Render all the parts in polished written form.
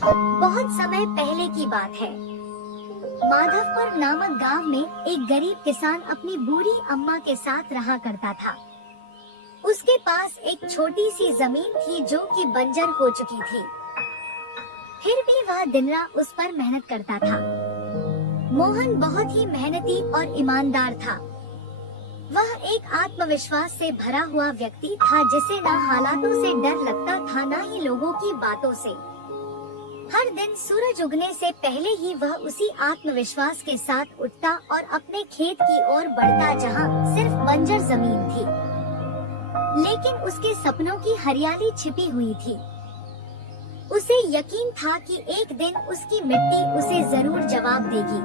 बहुत समय पहले की बात है। माधवपुर नामक गांव में एक गरीब किसान अपनी बूढ़ी अम्मा के साथ रहा करता था। उसके पास एक छोटी सी जमीन थी जो कि बंजर हो चुकी थी। फिर भी वह दिन रात उस पर मेहनत करता था। मोहन बहुत ही मेहनती और ईमानदार था। वह एक आत्मविश्वास से भरा हुआ व्यक्ति था जिसे न हालातों से डर लगता था न ही लोगों की बातों से। हर दिन सूरज उगने से पहले ही वह उसी आत्मविश्वास के साथ उठता और अपने खेत की ओर बढ़ता जहां सिर्फ बंजर जमीन थी, लेकिन उसके सपनों की हरियाली छिपी हुई थी। उसे यकीन था कि एक दिन उसकी मिट्टी उसे जरूर जवाब देगी,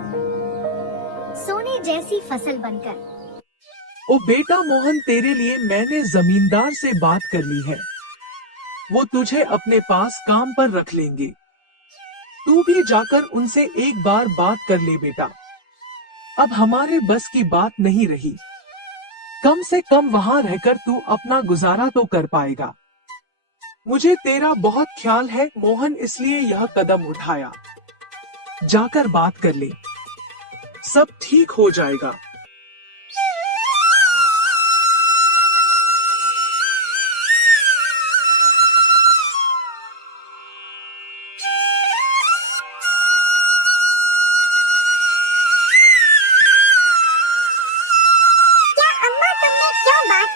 सोने जैसी फसल बनकर। ओ बेटा मोहन, तेरे लिए मैंने जमींदार से बात कर ली है। वो तुझे अपने पास काम पर रख लेंगे। तू भी जाकर उनसे एक बार बात कर ले बेटा। अब हमारे बस की बात नहीं रही। कम से कम वहाँ रहकर तू अपना गुजारा तो कर पाएगा। मुझे तेरा बहुत ख्याल है मोहन, इसलिए यह कदम उठाया। जाकर बात कर ले, सब ठीक हो जाएगा।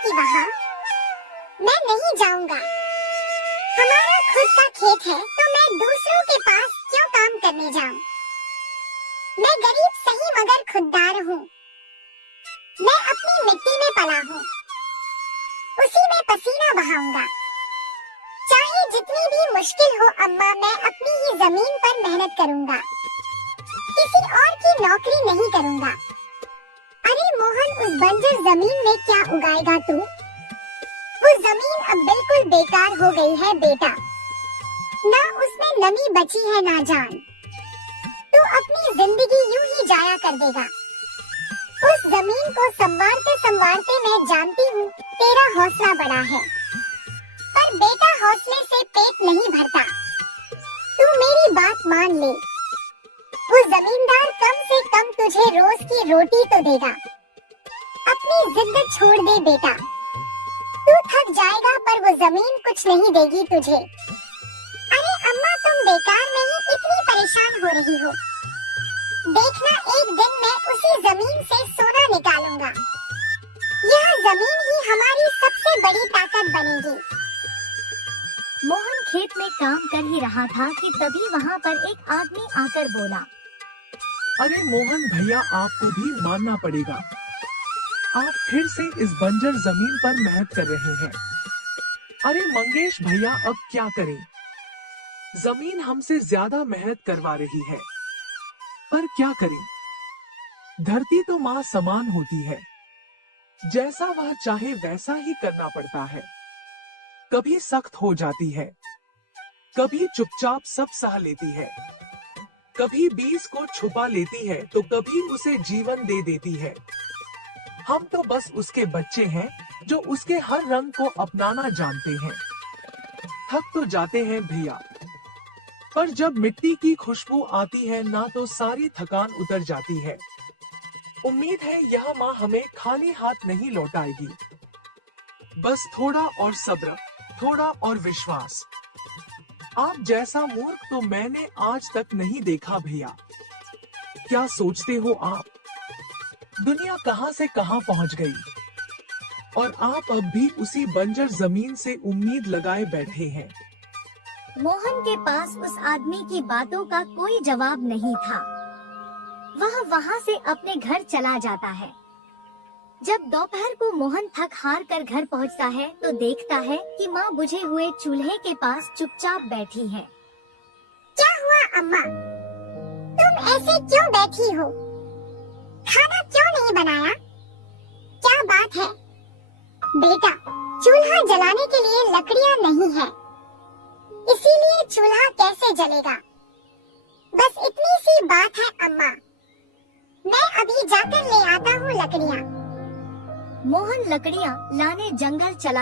वहाँ मैं नहीं जाऊंगा। हमारा खुद का खेत है तो मैं दूसरों के पास क्यों काम करने जाऊं? मैं गरीब सही मगर खुददार हूँ। मैं अपनी मिट्टी में पला हूँ, उसी में पसीना बहाऊंगा। चाहे जितनी भी मुश्किल हो अम्मा, मैं अपनी ही जमीन पर मेहनत करूंगा। किसी और की नौकरी नहीं करूंगा। अरे मोहन, उस बंजर जमीन में क्या उगाएगा तू? वो जमीन अब बिल्कुल बेकार हो गई है बेटा। ना उसमें नमी बची है ना जान। तू अपनी जिंदगी यूं ही जाया कर देगा। उस जमीन को संवारते संवारते मैं जानती हूँ तेरा हौसला बड़ा है, पर बेटा हौसले से पेट नहीं भरता। तू मेरी बात मान ले। वो जमींदार कम से कम तुझे रोज की रोटी तो देगा। अपनी जिद छोड़ दे बेटा। तू थक जाएगा पर वो जमीन कुछ नहीं देगी तुझे। अरे अम्मा, तुम बेकार में ही इतनी परेशान हो रही हो। देखना, एक दिन मैं उसी जमीन से सोना निकालूंगा। यह जमीन ही हमारी सबसे बड़ी ताकत बनेगी। मोहन खेत में काम कर ही रहा था कि तभी वहाँ पर एक आदमी आकर बोला, अरे मोहन भैया, आपको भी मानना पड़ेगा। आप फिर से इस बंजर जमीन पर मेहनत कर रहे हैं। अरे मंगेश भैया, अब क्या करें? जमीन हमसे ज्यादा मेहनत करवा रही है, पर क्या करें? धरती तो माँ समान होती है, जैसा वह चाहे वैसा ही करना पड़ता है। कभी सख्त हो जाती है, कभी चुपचाप सब सह लेती है, कभी बीज को छुपा लेती है तो कभी उसे जीवन दे देती है। हम तो बस उसके बच्चे हैं जो उसके हर रंग को अपनाना जानते हैं। थक तो जाते हैं भैया, पर जब मिट्टी की खुशबू आती है ना तो सारी थकान उतर जाती है। उम्मीद है यह माँ हमें खाली हाथ नहीं लौटाएगी। बस थोड़ा और सब्र, थोड़ा और विश्वास। आप जैसा मूर्ख तो मैंने आज तक नहीं देखा भैया। क्या सोचते हो आप? दुनिया कहां से कहां पहुंच गई और आप अब भी उसी बंजर जमीन से उम्मीद लगाए बैठे हैं। मोहन के पास उस आदमी की बातों का कोई जवाब नहीं था। वह वहाँ से अपने घर चला जाता है। जब दोपहर को मोहन थक हार कर घर पहुँचता है तो देखता है कि माँ बुझे हुए चूल्हे के पास चुपचाप बैठी है। क्या हुआ अम्मा? तुम ऐसे क्यों बैठी हो? खाना क्यों नहीं बनाया? क्या बात है? बेटा, चूल्हा जलाने के लिए लकड़ियाँ नहीं है, इसीलिए चूल्हा कैसे जलेगा? बस इतनी सी बात है अम्मा। मैं अभी जाकर ले आता हूँ लकड़ियाँ। मोहन लकड़ियाँ लाने जंगल चला